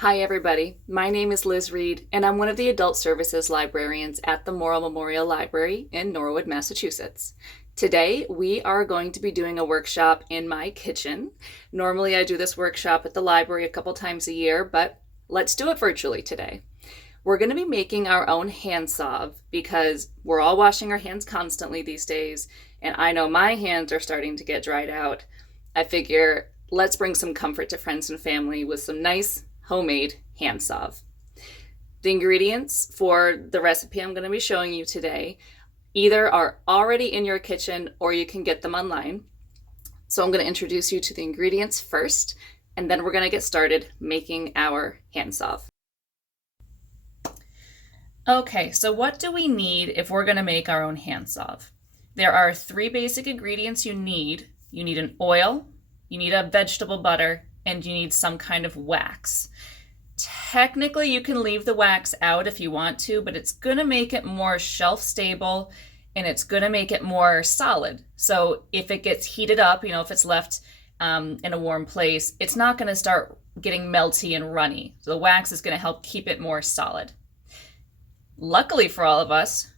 Hi everybody, my name is Liz Reed and I'm one of the Adult Services Librarians at the Morrill Memorial Library in Norwood, Massachusetts. Today we are going to be doing a workshop in my kitchen. Normally I do this workshop at the library a couple times a year, but let's do it virtually today. We're going to be making our own hand salve because we're all washing our hands constantly these days, and I know my hands are starting to get dried out. I figure let's bring some comfort to friends and family with some nice homemade hand salve. The ingredients for the recipe I'm going to be showing you today either are already in your kitchen or you can get them online. So I'm going to introduce you to the ingredients first, and then we're going to get started making our hand salve. Okay, so what do we need if we're going to make our own hand salve? There are 3 basic ingredients you need. You need an oil, you need a vegetable butter, and you need some kind of wax. Technically, you can leave the wax out if you want to, but it's going to make it more shelf stable and it's going to make it more solid. So if it gets heated up, if it's left in a warm place, it's not going to start getting melty and runny. So the wax is going to help keep it more solid. Luckily for all of us,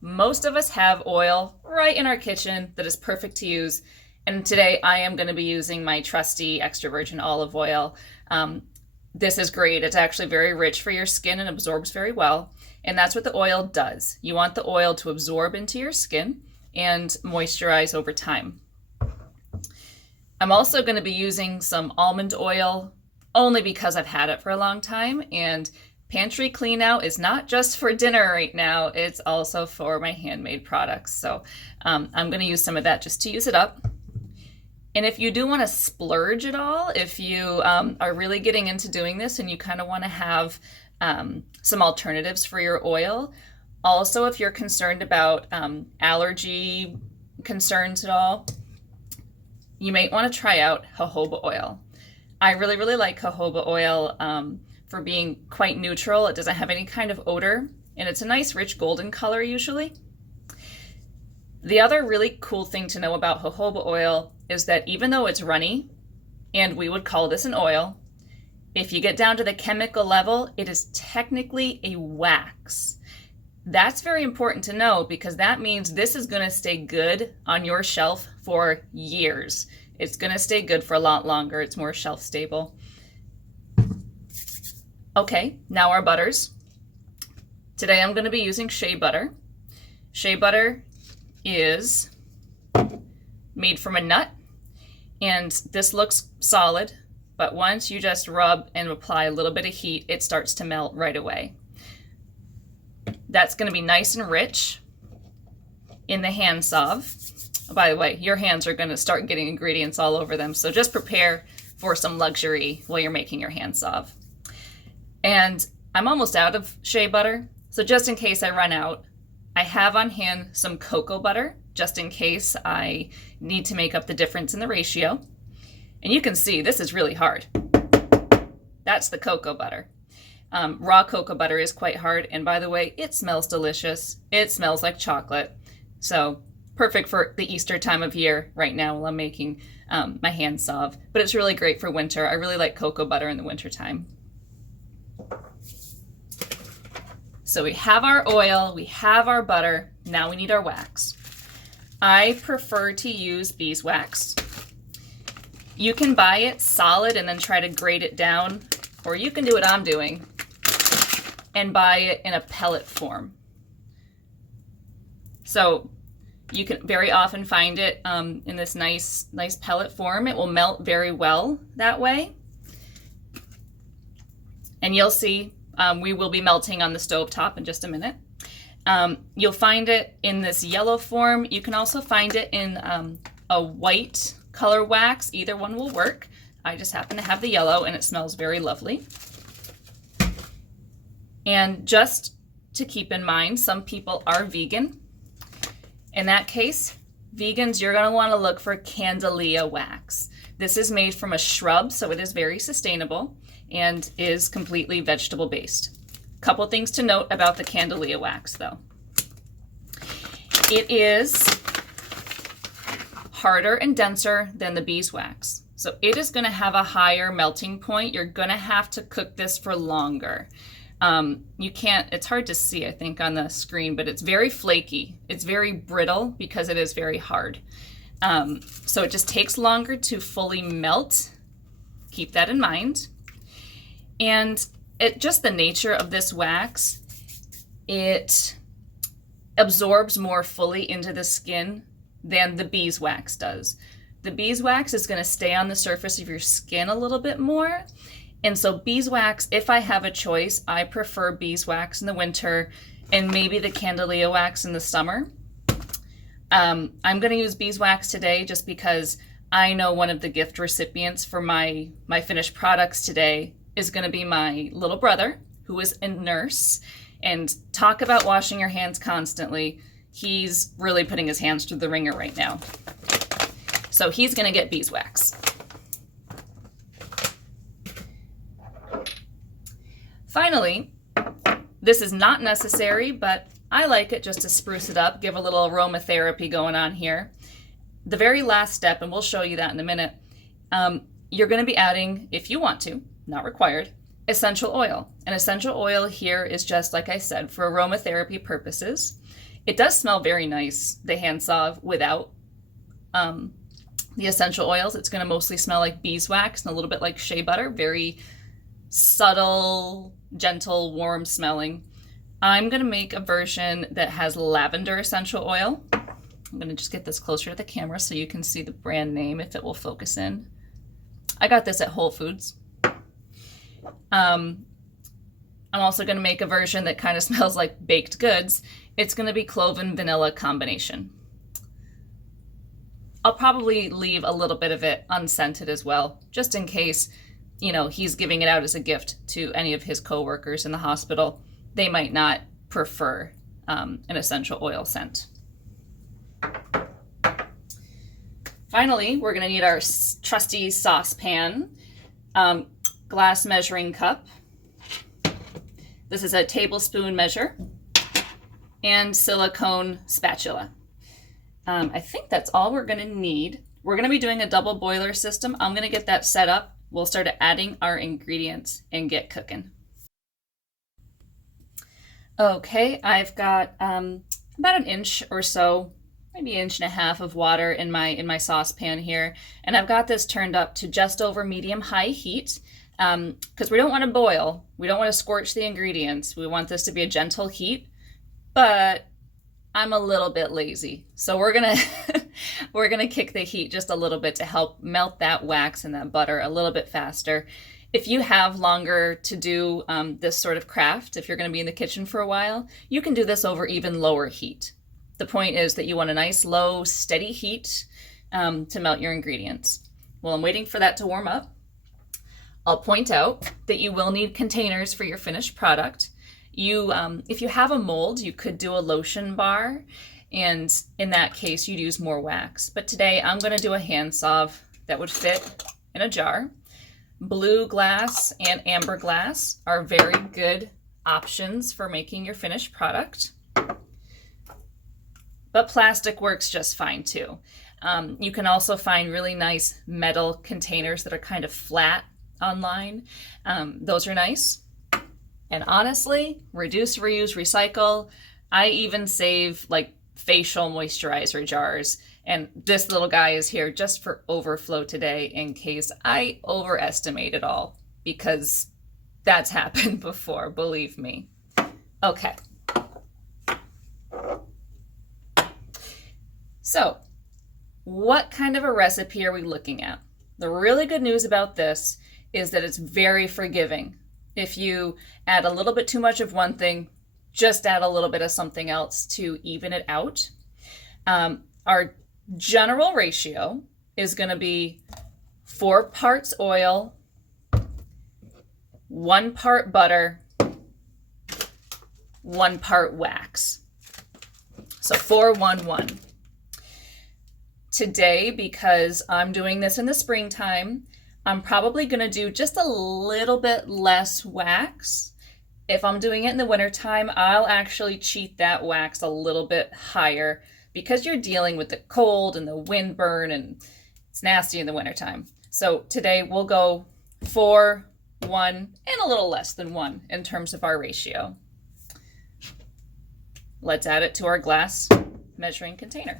most of us have oil right in our kitchen that is perfect to use. And today I am going to be using my trusty extra virgin olive oil. This is great. It's actually very rich for your skin and absorbs very well. And that's what the oil does. You want the oil to absorb into your skin and moisturize over time. I'm also going to be using some almond oil only because I've had it for a long time. And pantry clean out is not just for dinner right now. It's also for my handmade products. So I'm going to use some of that just to use it up. And if you do want to splurge at all, if you are really getting into doing this and you kind of want to have some alternatives for your oil, also if you're concerned about allergy concerns at all, you might want to try out jojoba oil. I really, really like jojoba oil for being quite neutral. It doesn't have any kind of odor, and it's a nice rich golden color usually. The other really cool thing to know about jojoba oil is that even though it's runny, and we would call this an oil, if you get down to the chemical level, it is technically a wax. That's very important to know because that means this is going to stay good on your shelf for years. It's going to stay good for a lot longer. It's more shelf stable. Okay, now our butters. Today I'm going to be using Shea Butter. Shea Butter is made from a nut, and this looks solid, but once you just rub and apply a little bit of heat, it starts to melt right away. That's going to be nice and rich in the hand salve. By the way, your hands are going to start getting ingredients all over them, so just prepare for some luxury while you're making your hand salve. And I'm almost out of Shea Butter, so just in case I run out, I have on hand some cocoa butter, just in case I need to make up the difference in the ratio. And you can see this is really hard. That's the cocoa butter. Raw cocoa butter is quite hard, and by the way, it smells delicious. It smells like chocolate. So perfect for the Easter time of year right now while I'm making my hand salve. But it's really great for winter. I really like cocoa butter in the winter time. So we have our oil, we have our butter, now we need our wax. I prefer to use beeswax. You can buy it solid and then try to grate it down, or you can do what I'm doing and buy it in a pellet form. So you can very often find it in this nice pellet form. It will melt very well that way. And you'll see we will be melting on the stove top in just a minute. You'll find it in this yellow form. You can also find it in a white color wax. Either one will work. I just happen to have the yellow and it smells very lovely. And just to keep in mind, some people are vegan. In that case, vegans, you're going to want to look for Candelia wax. This is made from a shrub, so it is very sustainable and is completely vegetable based. Couple things to note about the Candelia wax though. It is harder and denser than the beeswax. So it is going to have a higher melting point. You're going to have to cook this for longer. You can't, it's hard to see, I think, on the screen, but it's very flaky. It's very brittle because it is very hard. So it just takes longer to fully melt. Keep that in mind. And just the nature of this wax, it absorbs more fully into the skin than the beeswax does. The beeswax is going to stay on the surface of your skin a little bit more. And so beeswax, if I have a choice, I prefer beeswax in the winter and maybe the Candelilla wax in the summer. I'm going to use beeswax today just because I know one of the gift recipients for my finished products today is going to be my little brother, who is a nurse. And talk about washing your hands constantly. He's really putting his hands through the ringer right now. So he's going to get beeswax. Finally, this is not necessary, but I like it just to spruce it up, give a little aromatherapy going on here. The very last step, and we'll show you that in a minute, you're going to be adding, if you want to, not required, essential oil. And essential oil here is just, like I said, for aromatherapy purposes. It does smell very nice, the hand salve, without the essential oils. It's going to mostly smell like beeswax and a little bit like shea butter, very subtle, gentle, warm smelling. I'm going to make a version that has lavender essential oil. I'm going to just get this closer to the camera so you can see the brand name if it will focus in. I got this at Whole Foods. I'm also going to make a version that kind of smells like baked goods. It's going to be clove and vanilla combination. I'll probably leave a little bit of it unscented as well, just in case, you know, he's giving it out as a gift to any of his coworkers in the hospital. They might not prefer an essential oil scent. Finally, we're going to need our trusty saucepan, glass measuring cup. This is a tablespoon measure, and silicone spatula. I think that's all we're going to need. We're going to be doing a double boiler system. I'm going to get that set up. We'll start adding our ingredients and get cooking. Okay, I've got about an inch or so, maybe an inch and a half of water in my saucepan here, and I've got this turned up to just over medium-high heat because we don't want to boil. We don't want to scorch the ingredients. We want this to be a gentle heat, but I'm a little bit lazy, so we're gonna kick the heat just a little bit to help melt that wax and that butter a little bit faster. If you have longer to do this sort of craft, if you're going to be in the kitchen for a while, you can do this over even lower heat. The point is that you want a nice, low, steady heat to melt your ingredients. While I'm waiting for that to warm up, I'll point out that you will need containers for your finished product. If you have a mold, you could do a lotion bar, and in that case, you'd use more wax. But today, I'm going to do a hand salve that would fit in a jar. Blue glass and amber glass are very good options for making your finished product. But plastic works just fine too. You can also find really nice metal containers that are kind of flat online. Those are nice. And honestly, reduce, reuse, recycle. I even save like facial moisturizer jars. And this little guy is here just for overflow today in case I overestimate it all, because that's happened before, believe me. Okay. So, what kind of a recipe are we looking at? The really good news about this is that it's very forgiving. If you add a little bit too much of one thing, just add a little bit of something else to even it out. Our general ratio is going to be 4 parts oil, 1 part butter, 1 part wax. So 4, 1, 1. Today, because I'm doing this in the springtime, I'm probably going to do just a little bit less wax. If I'm doing it in the wintertime, I'll actually cheat that wax a little bit higher because you're dealing with the cold and the wind burn, and it's nasty in the wintertime. So today we'll go 4, 1, and a little less than 1 in terms of our ratio. Let's add it to our glass measuring container.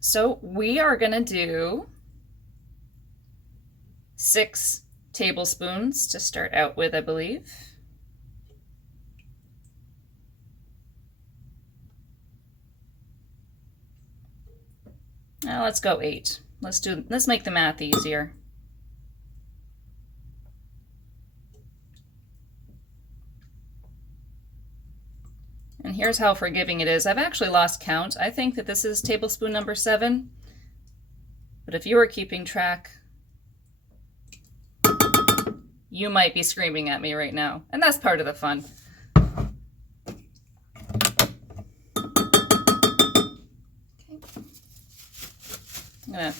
So we are going to do 6 tablespoons to start out with, I believe. Now let's go 8. Let's make the math easier. And here's how forgiving it is. I've actually lost count. I think that this is tablespoon number 7. But if you were keeping track, you might be screaming at me right now. And that's part of the fun. Okay.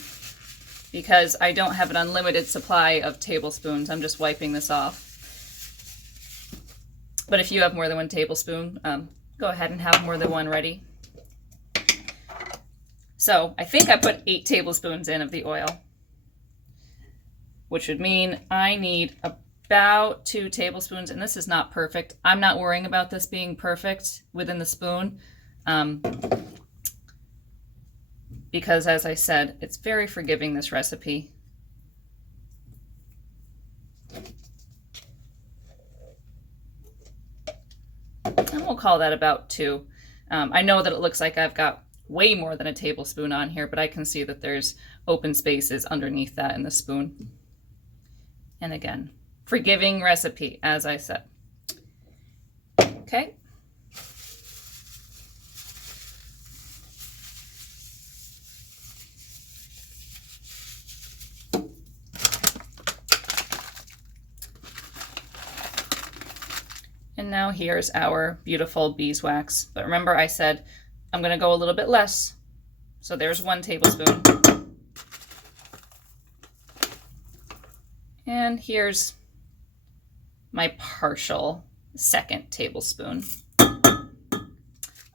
Because I don't have an unlimited supply of tablespoons, I'm just wiping this off. But if you have more than 1 tablespoon, go ahead and have more than 1 ready. So I think I put 8 tablespoons in of the oil, which would mean I need about 2 tablespoons, and this is not perfect. I'm not worrying about this being perfect within the spoon, because as I said, it's very forgiving, this recipe. And we'll call that about 2. I know that it looks like I've got way more than a tablespoon on here, but I can see that there's open spaces underneath that in the spoon. And again, forgiving recipe, as I said. Okay. And now here's our beautiful beeswax. But remember I said I'm going to go a little bit less. So there's 1 tablespoon. And here's my partial 2nd tablespoon. I'm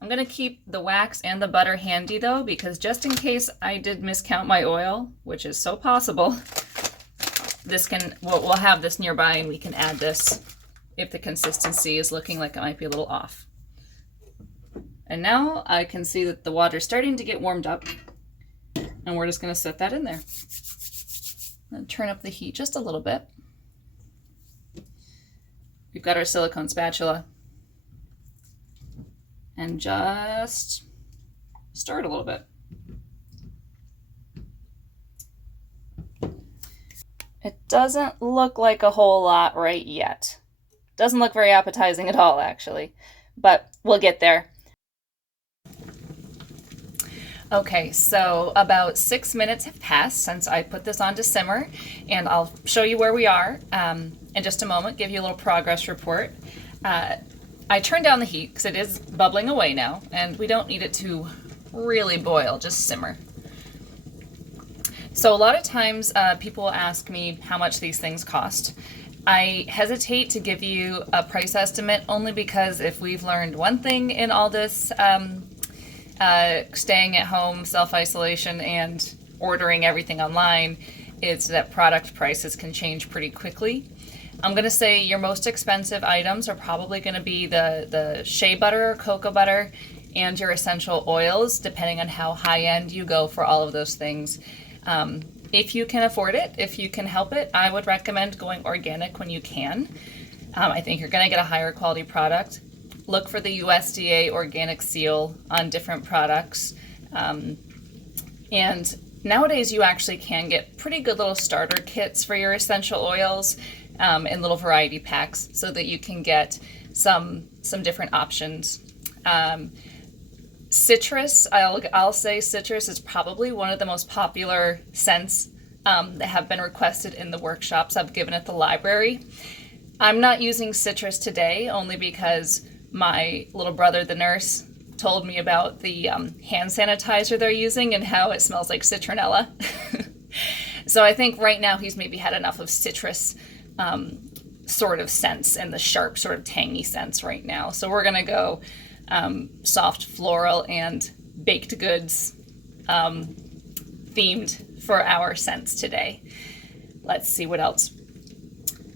going to keep the wax and the butter handy though, because just in case I did miscount my oil, which is so possible, we'll have this nearby and we can add this if the consistency is looking like it might be a little off. And now I can see that the water's starting to get warmed up, and we're just going to set that in there. And turn up the heat just a little bit. We've got our silicone spatula, and just stir it a little bit. It doesn't look like a whole lot right yet. Doesn't look very appetizing at all, actually, but we'll get there. Okay, so about 6 minutes have passed since I put this on to simmer, and I'll show you where we are in just a moment, give you a little progress report. I turned down the heat because it is bubbling away now, and we don't need it to really boil, just simmer. So a lot of times people ask me how much these things cost. I hesitate to give you a price estimate only because if we've learned one thing in all this staying at home, self-isolation, and ordering everything online, it's that product prices can change pretty quickly. I'm going to say your most expensive items are probably going to be the shea butter, cocoa butter, and your essential oils, depending on how high-end you go for all of those things. If you can afford it, if you can help it, I would recommend going organic when you can. I think you're going to get a higher quality product. Look for the USDA organic seal on different products. And nowadays you actually can get pretty good little starter kits for your essential oils in little variety packs so that you can get some different options. Citrus, I'll say citrus is probably one of the most popular scents that have been requested in the workshops I've given at the library. I'm not using citrus today only because my little brother, the nurse, told me about the hand sanitizer they're using and how it smells like citronella. So I think right now he's maybe had enough of citrus sort of scents and the sharp sort of tangy scents right now. So we're gonna go soft floral and baked goods themed for our scents today. Let's see what else.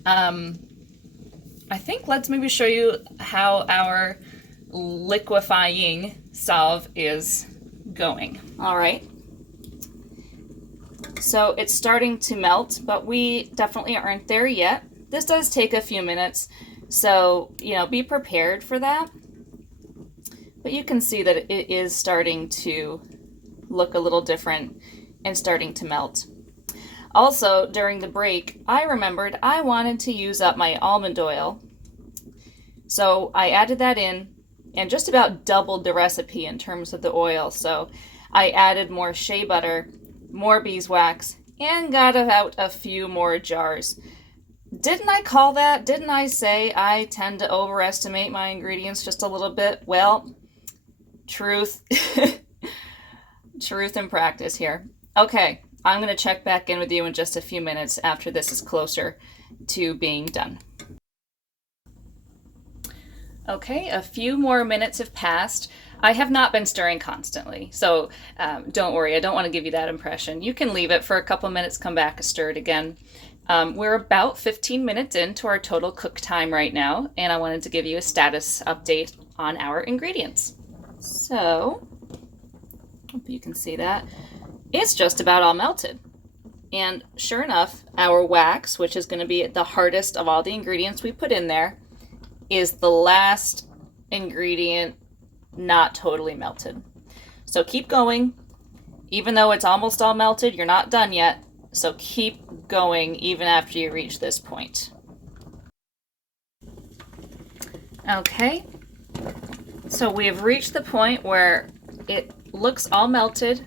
I think let's maybe show you how our liquefying salve is going. All right. So it's starting to melt, but we definitely aren't there yet. This does take a few minutes, so, be prepared for that. But you can see that it is starting to look a little different and starting to melt. Also, during the break, I remembered I wanted to use up my almond oil. So I added that in and just about doubled the recipe in terms of the oil. So I added more shea butter, more beeswax, and got out a few more jars. Didn't I call that? Didn't I say I tend to overestimate my ingredients just a little bit? Well, truth. Truth and practice here. Okay, I'm going to check back in with you in just a few minutes after this is closer to being done. Okay, a few more minutes have passed. I have not been stirring constantly, so don't worry, I don't want to give you that impression. You can leave it for a couple minutes, come back and stir it again. We're about 15 minutes into our total cook time right now, and I wanted to give you a status update on our ingredients. So, hope you can see that. It's just about all melted. And sure enough, our wax, which is going to be the hardest of all the ingredients we put in there, is the last ingredient not totally melted. So keep going. Even though it's almost all melted, you're not done yet. So keep going even after you reach this point. Okay. So we have reached the point where it looks all melted.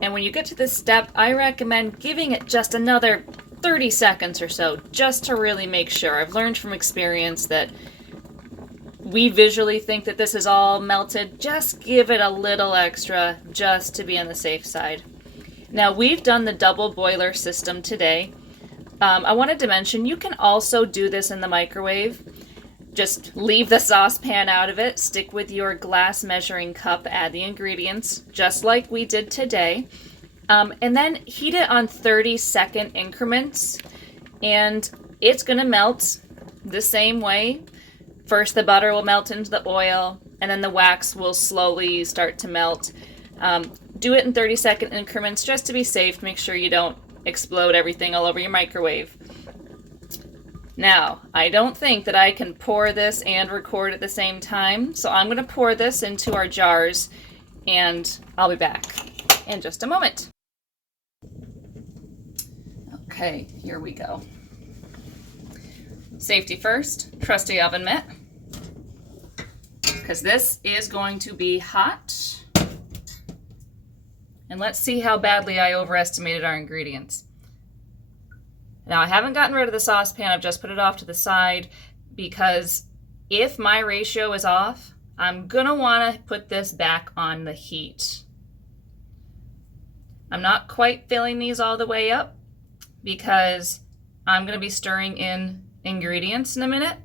And when you get to this step, I recommend giving it just another 30 seconds or so, just to really make sure. I've learned from experience that we visually think that this is all melted. Just give it a little extra, just to be on the safe side. Now, we've done the double boiler system today. I wanted to mention, you can also do this in the microwave. Just leave the saucepan out of it, stick with your glass measuring cup, add the ingredients, just like we did today. And then heat it on 30-second increments, and it's going to melt the same way. First, the butter will melt into the oil, and then the wax will slowly start to melt. Do it in 30-second increments just to be safe. Make sure you don't explode everything all over your microwave. Now, I don't think that I can pour this and record at the same time, so I'm going to pour this into our jars, and I'll be back in just a moment. Okay, here we go. Safety first, trusty oven mitt, because this is going to be hot. And let's see how badly I overestimated our ingredients. Now, I haven't gotten rid of the saucepan, I've just put it off to the side, because if my ratio is off, I'm gonna wanna put this back on the heat. I'm not quite filling these all the way up, because I'm gonna be stirring in ingredients in a minute,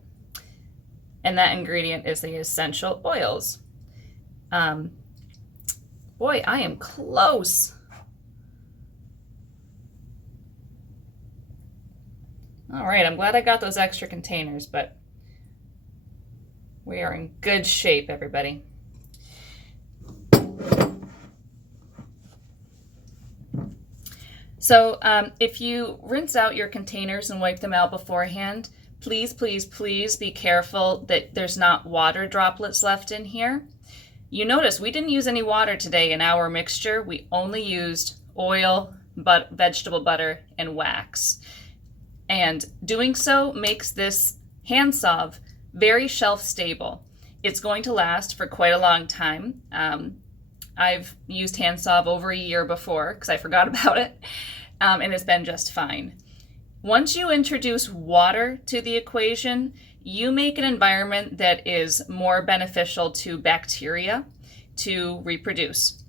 and that ingredient is the essential oils. Boy, I am close. All right, I'm glad I got those extra containers, but we are in good shape, everybody. So if you rinse out your containers and wipe them out beforehand, please, please, please be careful that there's not water droplets left in here. You notice we didn't use any water today in our mixture. We only used oil, vegetable butter, and wax. And doing so makes this hand salve very shelf stable. It's going to last for quite a long time. I've used hand salve over a year before because I forgot about it, and it's been just fine. Once you introduce water to the equation, you make an environment that is more beneficial to bacteria to reproduce.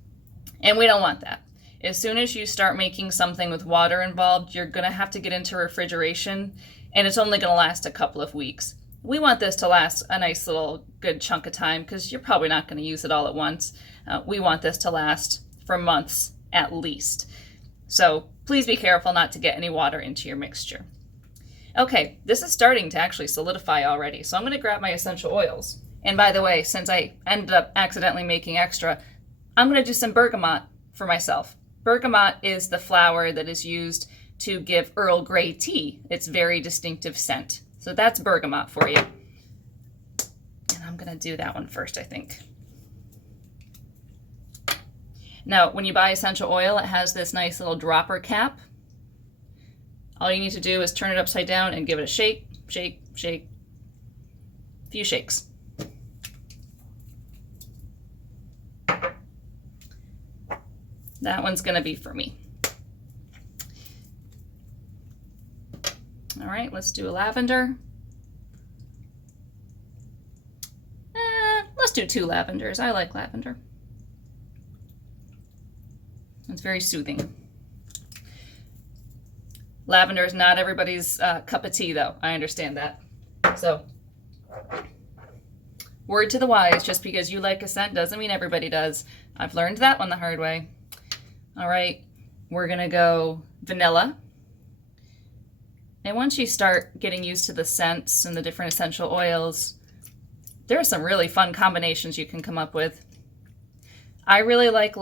And we don't want that. As soon as you start making something with water involved, you're going to have to get into refrigeration, and it's only going to last a couple of weeks. We want this to last a nice little good chunk of time because you're probably not going to use it all at once. We want this to last for months at least. So please be careful not to get any water into your mixture. Okay, this is starting to actually solidify already, so I'm going to grab my essential oils. And by the way, since I ended up accidentally making extra, I'm going to do some bergamot for myself. Bergamot is the flower that is used to give Earl Grey tea its very distinctive scent. So that's bergamot for you. And I'm going to do that one first, I think. Now, when you buy essential oil, it has this nice little dropper cap. All you need to do is turn it upside down and give it a shake, shake, shake. A few shakes. That one's going to be for me. All right, let's do a lavender. Let's do 2 lavenders. I like lavender. It's very soothing. Lavender is not everybody's cup of tea, though. I understand that. So, word to the wise, just because you like a scent doesn't mean everybody does. I've learned that one the hard way. All right, we're going to go vanilla. And once you start getting used to the scents and the different essential oils, there are some really fun combinations you can come up with. I really like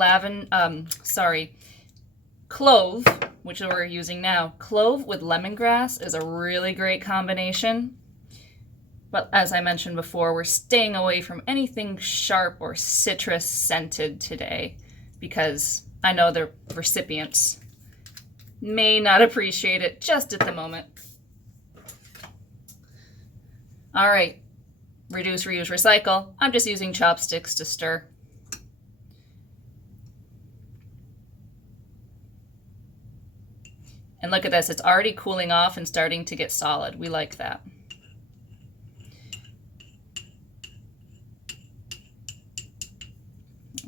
clove, which we're using now. Clove with lemongrass is a really great combination. But as I mentioned before, we're staying away from anything sharp or citrus scented today because I know the recipients may not appreciate it just at the moment. All right, reduce, reuse, recycle. I'm just using chopsticks to stir. And look at this, it's already cooling off and starting to get solid. We like that.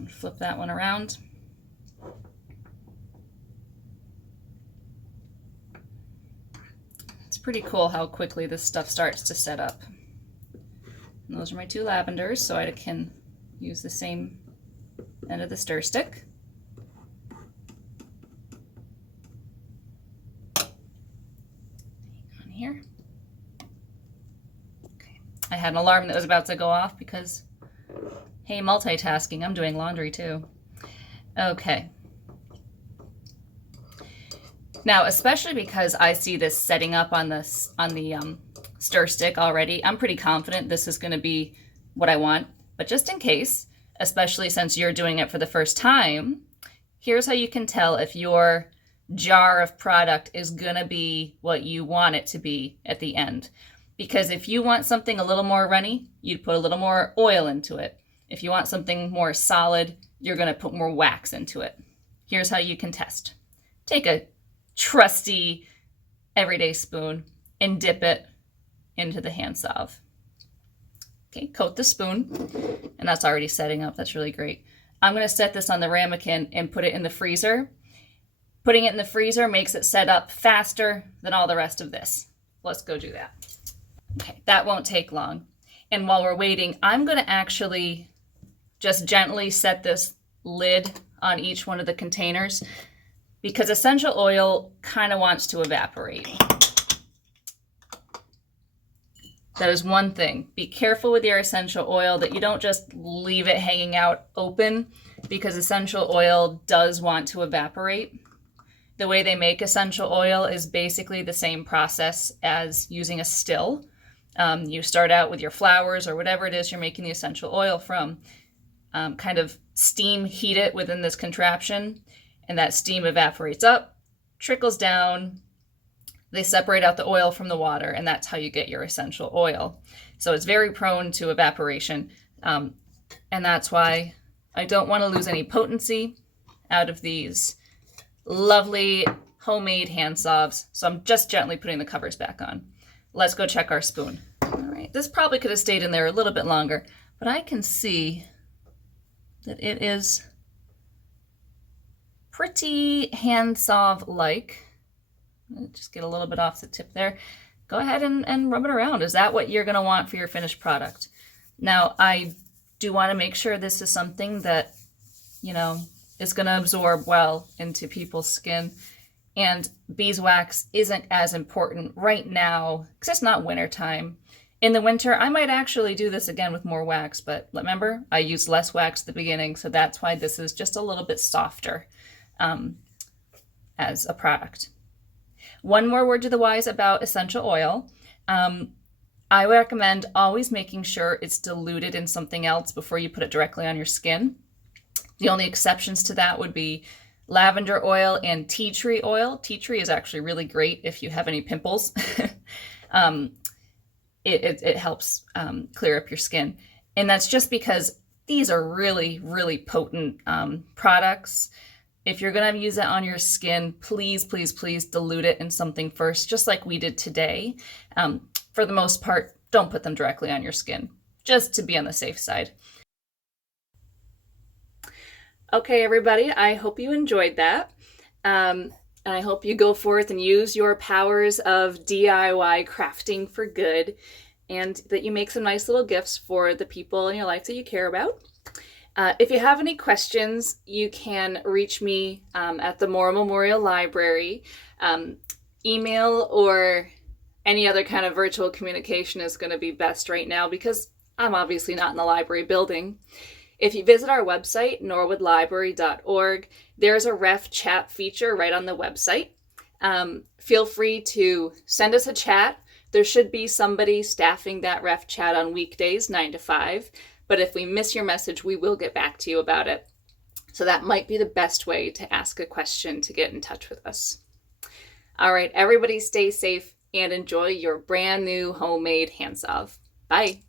Flip that one around. It's pretty cool how quickly this stuff starts to set up. And those are my 2 lavenders, so I can use the same end of the stir stick. On here. Okay. I had an alarm that was about to go off because, hey, multitasking, I'm doing laundry too. Okay. Now, especially because I see this setting up on the stir stick already, I'm pretty confident this is going to be what I want. But just in case, especially since you're doing it for the first time, here's how you can tell if your jar of product is going to be what you want it to be at the end. Because if you want something a little more runny, you'd put a little more oil into it. If you want something more solid, you're going to put more wax into it. Here's how you can test. Take a trusty everyday spoon and dip it into the hand salve. Okay, coat the spoon, and that's already setting up. That's really great. I'm going to set this on the ramekin and put it in the freezer. Putting it in the freezer makes it set up faster than all the rest of this. Let's go do that. Okay, that won't take long. And while we're waiting, I'm going to actually just gently set this lid on each one of the containers because essential oil kind of wants to evaporate. That is one thing. Be careful with your essential oil that you don't just leave it hanging out open because essential oil does want to evaporate. The way they make essential oil is basically the same process as using a still. You start out with your flowers or whatever it is you're making the essential oil from. Kind of steam heat it within this contraption, and that steam evaporates up, trickles down. They separate out the oil from the water, and that's how you get your essential oil. So it's very prone to evaporation, and that's why I don't want to lose any potency out of these lovely homemade hand salves. So I'm just gently putting the covers back on. Let's go check our spoon. All right, this probably could have stayed in there a little bit longer, but I can see that it is pretty hand salve-like. Just get a little bit off the tip there. go ahead and rub it around. Is that what you're going to want for your finished product? Now, I do want to make sure this is something that, you know, is going to absorb well into people's skin. And beeswax isn't as important right now because it's not winter time. In the winter, I might actually do this again with more wax, but remember, I used less wax at the beginning, so that's why this is just a little bit softer as a product. One more word to the wise about essential oil. I recommend always making sure it's diluted in something else before you put it directly on your skin. The only exceptions to that would be lavender oil and tea tree oil. Tea tree is actually really great if you have any pimples. It helps clear up your skin. And that's just because these are really, really potent products. If you're going to use it on your skin, please, please, please dilute it in something first, just like we did today. For the most part, don't put them directly on your skin, just to be on the safe side. Okay, everybody, I hope you enjoyed that. And I hope you go forth and use your powers of DIY crafting for good, and that you make some nice little gifts for the people in your life that you care about. If you have any questions, you can reach me at the Moore Memorial Library. Email or any other kind of virtual communication is going to be best right now because I'm obviously not in the library building. If you visit our website, norwoodlibrary.org, there's a ref chat feature right on the website. Feel free to send us a chat. There should be somebody staffing that ref chat on weekdays, 9 to 5. But if we miss your message, we will get back to you about it. So that might be the best way to ask a question to get in touch with us. All right, everybody stay safe and enjoy your brand new homemade hand salve. Bye.